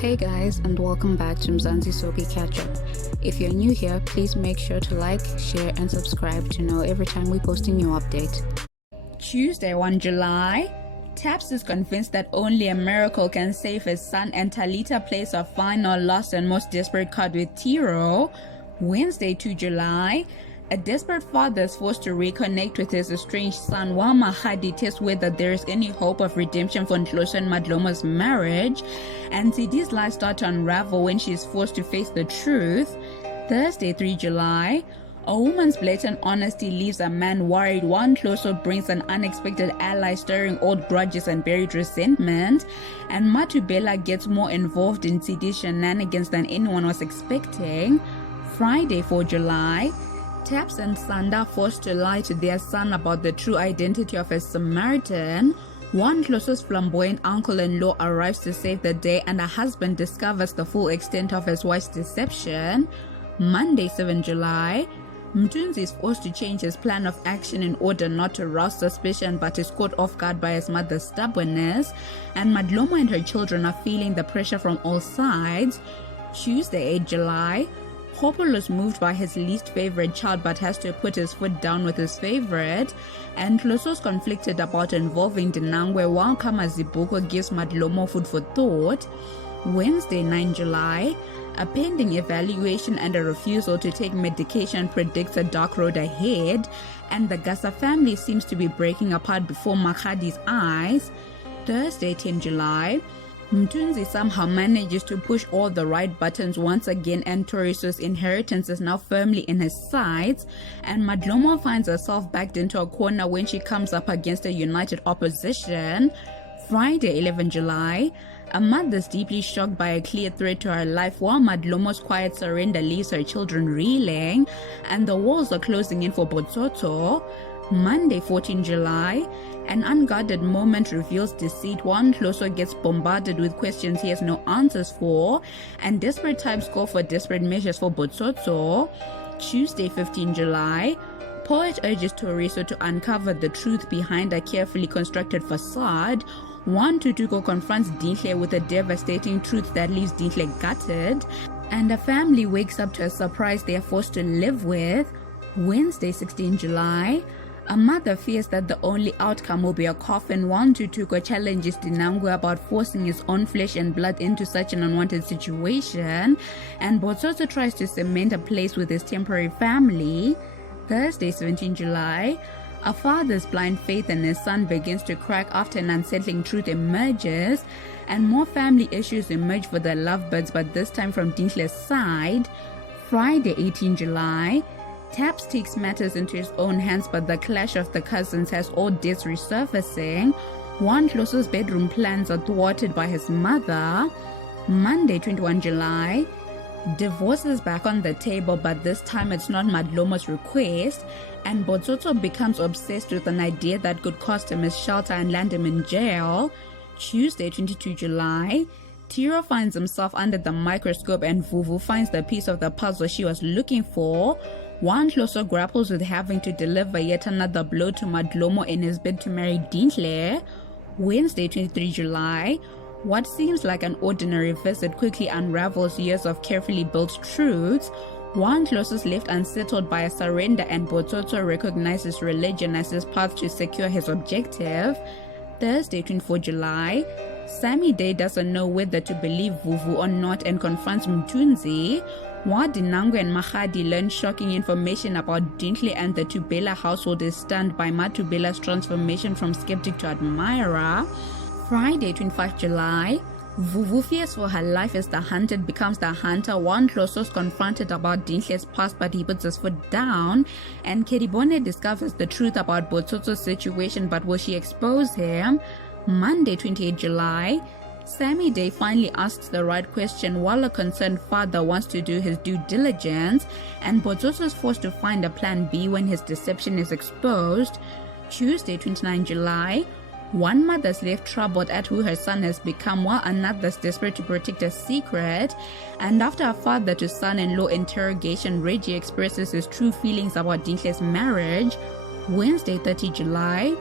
Hey guys, and welcome back to Mzansi Soapie CatchUp. If you're new here, please make sure to like, share and subscribe to know every time we post a new update. Tuesday, 1 July. Taps is convinced that only a miracle can save his son, and Talita plays a final last and most desperate card with Tiro. Wednesday, 2 July. A desperate father is forced to reconnect with his estranged son while Mahadi tests whether there is any hope of redemption for Nhloso and Madloma's marriage, and Sidi's lies start to unravel when she is forced to face the truth. Thursday, 3 July. A woman's blatant honesty leaves a man worried while Nhloso brings an unexpected ally stirring old grudges and buried resentment, and Matubela gets more involved in Sidi's shenanigans than anyone was expecting. Friday, 4 July. Taps and Sanda forced to lie to their son about the true identity of a Samaritan. One Nhloso's flamboyant uncle-in-law arrives to save the day, and a husband discovers the full extent of his wife's deception. Monday, 7 July. Mtunzi is forced to change his plan of action in order not to rouse suspicion, but is caught off guard by his mother's stubbornness, and Madloma and her children are feeling the pressure from all sides. Tuesday, 8 July. Hopolo is moved by his least favorite child but has to put his foot down with his favorite, and Nhloso's conflicted about involving Dinangwe while Kamazibuko gives Madlomo food for thought. Wednesday, 9 July. A pending evaluation and a refusal to take medication predicts a dark road ahead, and the Gasa family seems to be breaking apart before Makhadi's eyes. Thursday, 10 July. Mtunzi somehow manages to push all the right buttons once again, and Toriso's inheritance is now firmly in his sights, and Madlomo finds herself backed into a corner when she comes up against a united opposition. Friday, 11 July. A mother is deeply shocked by a clear threat to her life while Madlomo's quiet surrender leaves her children reeling, and the walls are closing in for Botsotso. Monday, 14 July. An unguarded moment reveals deceit while Nhloso gets bombarded with questions he has no answers for, and desperate times call for desperate measures for Botsotso. Tuesday, 15 July. Poet urges Toriso to uncover the truth behind a carefully constructed facade. One Tutuko confronts Dinhle with a devastating truth that leaves Dinhle gutted, and a family wakes up to a surprise they are forced to live with. Wednesday, 16 July. A mother fears that the only outcome will be a coffin while Tutuko challenges Dinangwe about forcing his own flesh and blood into such an unwanted situation, and Botsotso tries to cement a place with his temporary family. Thursday, 17 July. A father's blind faith in his son begins to crack after an unsettling truth emerges, and more family issues emerge for the lovebirds, but this time from Dinhle's side. Friday, 18 July. Taps takes matters into his own hands, but the clash of the cousins has all debts resurfacing. One Nhloso's bedroom plans are thwarted by his mother. Monday, 21 July. Divorce is back on the table, but this time it's not Madlomo's request, and Botsotso becomes obsessed with an idea that could cost him his shelter and land him in jail. Tuesday, 22 July. Tiro finds himself under the microscope, and Vuvu finds the piece of the puzzle she was looking for. One Nhloso grapples with having to deliver yet another blow to Madlomo in his bid to marry Dinhle. Wednesday, 23 July. What seems like an ordinary visit quickly unravels years of carefully built truths. One Nhloso is left unsettled by a surrender, and Botsotso recognizes religion as his path to secure his objective. Thursday, 24 July. Sammy Day doesn't know whether to believe Vuvu or not and confronts Mtunzi. While Dinangwe and Mahadi learn shocking information about Dinhle and the Tubela household is stunned by Matubela's transformation from skeptic to admirer. Friday, 25 July. Vuvu fears for her life as the hunted becomes the hunter. One Nhloso is confronted about Dinhle's past, but he puts his foot down, and Keribone discovers the truth about Botsotso's situation, but will she expose him? Monday, 28 July. Sammy Day finally asks the right question while a concerned father wants to do his due diligence, and Botsotso is forced to find a plan B when his deception is exposed. Tuesday, 29 July. One mother's left troubled at who her son has become while another's desperate to protect a secret, and after a father to son-in-law interrogation, Reggie expresses his true feelings about Dinhle's marriage. Wednesday, 30 July.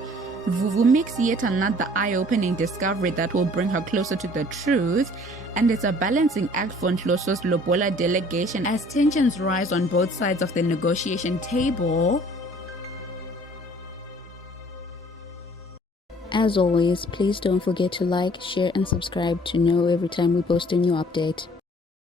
Vuvu makes yet another eye-opening discovery that will bring her closer to the truth, and it's a balancing act for Nhloso's Lobola delegation as tensions rise on both sides of the negotiation table. As always, please don't forget to like, share and subscribe to know every time we post a new update.